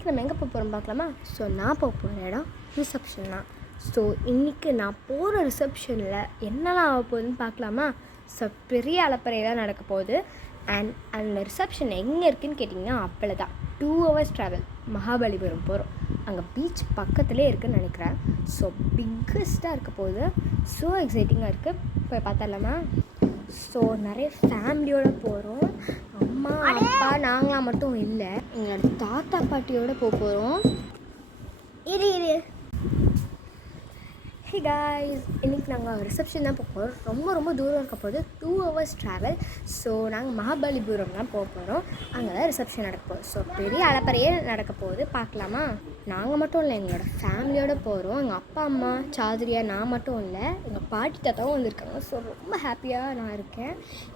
இன்றைக்கி நம்ம எங்கே போக போகிறோம் பார்க்கலாமா? ஸோ நான் போக போகிற இடம் ரிசப்ஷன் தான். ஸோ இன்றைக்கி நான் போகிற ரிசப்ஷனில் என்னெல்லாம் ஆக போகுதுன்னு பார்க்கலாமா? ஸோ பெரிய அலப்பறையெல்லாம் நடக்க போகுது. அண்ட் அந்த ரிசப்ஷன் எங்கே இருக்குதுன்னு கேட்டிங்கன்னா அப்பள தான் 2 hours ட்ராவல். மகாபலிபுரம் போகிறோம். அங்கே பீச் பக்கத்துலேயே இருக்குதுன்னு நினைக்கிறேன். ஸோ பிக்கஸ்ட்டாக இருக்க போகுது. ஸோ எக்ஸைட்டிங்காக இருக்குது. போய் பார்த்துடலாமா? ஸோ நிறைய ஃபேமிலியோடு போகிறோம். அம்மா அப்பா நாங்களாம் மட்டும் இல்லை, எங்களோட தாத்தா பாட்டியோடு போகிறோம். இரு ஹே காய்ஸ், இன்றைக்கி நாங்கள் ரிசப்ஷன் தான் போகிறோம். ரொம்ப தூரம் இருக்க போது 2 hours ட்ராவல். ஸோ நாங்கள் மகாபலிபுரம் தான் போகிறோம். அங்கே தான் ரிசப்ஷன் நடக்க போகுது. ஸோ பெரிய அலப்பறையே நடக்க போகுது. பார்க்கலாமா? நாங்கள் மட்டும் இல்லை, எங்களோட ஃபேமிலியோடு போகிறோம். எங்கள் அப்பா அம்மா சாதுரியா நான் மட்டும் இல்லை, எங்கள் பாட்டி தாத்தாவும் வந்திருக்காங்க. ஸோ ரொம்ப ஹாப்பியாக நான் இருக்கேன்.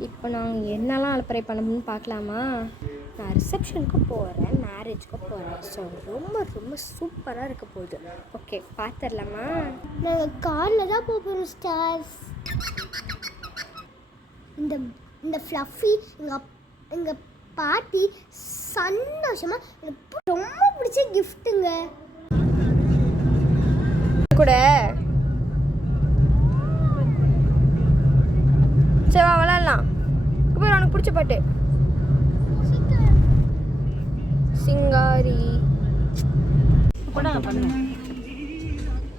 இப்போ நாங்கள் என்னெல்லாம் அலப்பறை பண்ணணும்னு பார்க்கலாமா? நான் ரிசப்ஷனுக்கு போகிறேன், மேரேஜுக்கு போகிறேன். ஸோ ரொம்ப சூப்பராக இருக்க போகுது. ஓகே, பார்த்துடலாமா? நாங்கள் காரில் தான் போகிறோம் ஸ்டார்ஸ். இந்த ஃப்ளஃபி எங்கள் பாட்டி சந்தோஷமாக எனக்கு ரொம்ப பிடிச்ச கிஃப்ட்டுங்க கூட. சரி வா விளாட்லாம். இப்போ உனக்கு பிடிச்ச பாட்டு சிங்காரி.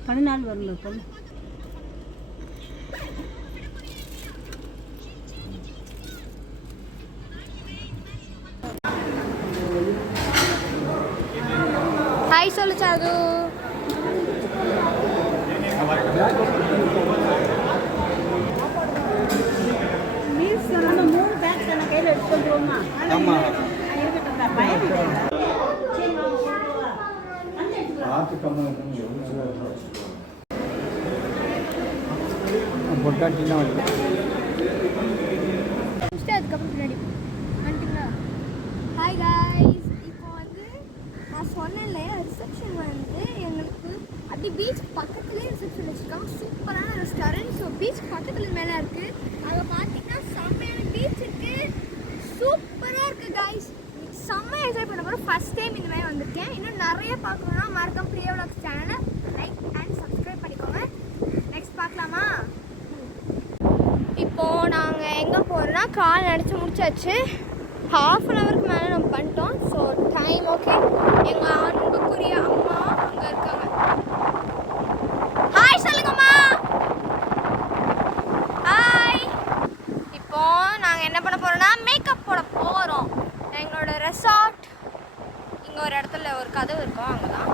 14 வரல. ஹாய் சொல்லு சாது. கையில் எடுத்துருவோமா? அதுக்கப்புறம் பின்னாடி வந்துட்டீங்களா? ஹாய் காய்ஸ், இப்போ வந்து நான் சொன்னேன் இல்லையா, ரிசப்ஷன் வந்து எங்களுக்கு அப்படி பீச் பக்கத்துலேயே ரிசப்ஷன் வச்சுருக்காங்க. சூப்பரான ரெஸ்டாரண்ட். ஸோ பீச் பக்கத்தில் மேலே இருக்குது. அங்கே பார்த்தீங்கன்னா செம்மையான பீச் இருக்குது. சூப்பராக இருக்குது காய்ஸ். செம்மையாக என்ஜாய் பண்ண போகிறோம். ஃபஸ்ட் டைம் இந்த மாதிரி வந்திருக்கேன். இன்னும் நிறைய பார்க்கணுன்னா மறக்காம பிரியா விலாக்ஸ் சேனலை லைக் அண்ட் சப்ஸ்கிரைப் பண்ணிக்கோங்க. நெக்ஸ்ட் பார்க்கலாமா? இப்போது நாங்கள் எங்கே போகிறோன்னா கால் நடிச்சு முடிச்சாச்சு. 1/2 hour மேலே நம்ம பண்ணிட்டோம். So time okay. எங்கள் அன்புக்குரிய அம்மா அங்கே இருக்காங்க. ஹாய் சொல்லுங்கம்மா. ஹாய். இப்போது நாங்கள் என்ன பண்ண போகிறோன்னா மேக்கப் போட போகிறோம். எங்களோட ரெசார்ட் இங்கே ஒரு இடத்துல ஒரு கதவு இருக்கும், அங்கே தான்.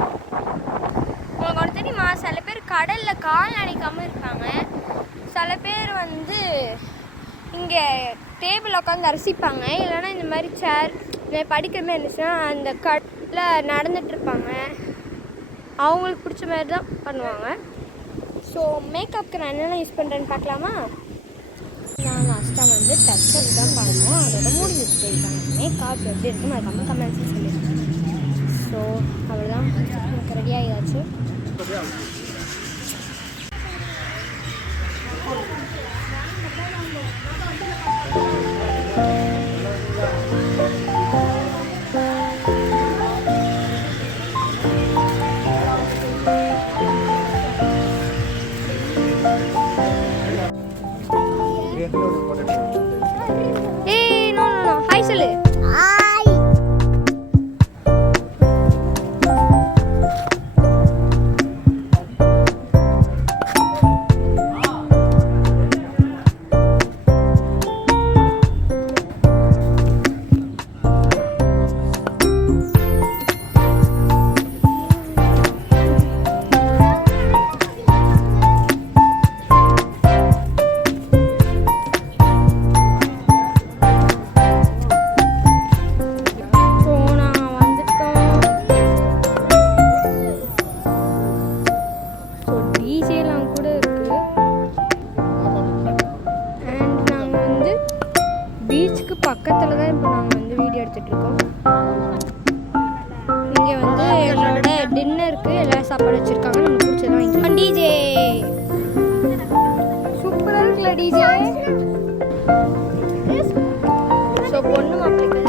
உங்களுக்கு ஒன்று தெரியுமா? சில பேர் கடலில் கால் நனைக்காமல் இருப்பாங்க. சில பேர் வந்து இங்கே டேபிள் உட்காந்து ரசிப்பாங்க. இல்லைன்னா இந்த மாதிரி சேர் படிக்கிற மாதிரி இருந்துச்சுன்னா அந்த கடலில் நடந்துகிட்ருப்பாங்க. அவங்களுக்கு பிடிச்ச மாதிரி தான் பண்ணுவாங்க. ஸோ மேக்கப்புக்கு நான் என்னென்ன யூஸ் பண்ணுறேன்னு பார்க்கலாமா? நான் லாஸ்ட்டாக வந்து டச்சப் தான் பண்ணணும். அதோட முடிஞ்சிச்சு. மேக்கப் எப்படி இருக்குன்னு அதுக்கப்புறம் கமெண்ட்ஸ் சொல்லியிருக்கேன். ஸோ அவ்வளோதான், எனக்கு ரெடி ஆகியாச்சு. ஏய் நோ ஹாய் சொல்லு. ஹாய். பீச்சுக்கு பக்கத்தில் தான் இப்போ நாங்கள் வந்து வீடியோ எடுத்துகிட்ருக்கோம். இங்கே வந்து எங்களோட டின்னருக்கு எல்லா சாப்பாடு வச்சுருக்காங்க. நமக்கு பிடிச்சதான் இங்கே டிஜே சூப்பராக இருக்குல்ல டிஜே. ஸோ பொண்ணு மாப்பிள்ளைக்கு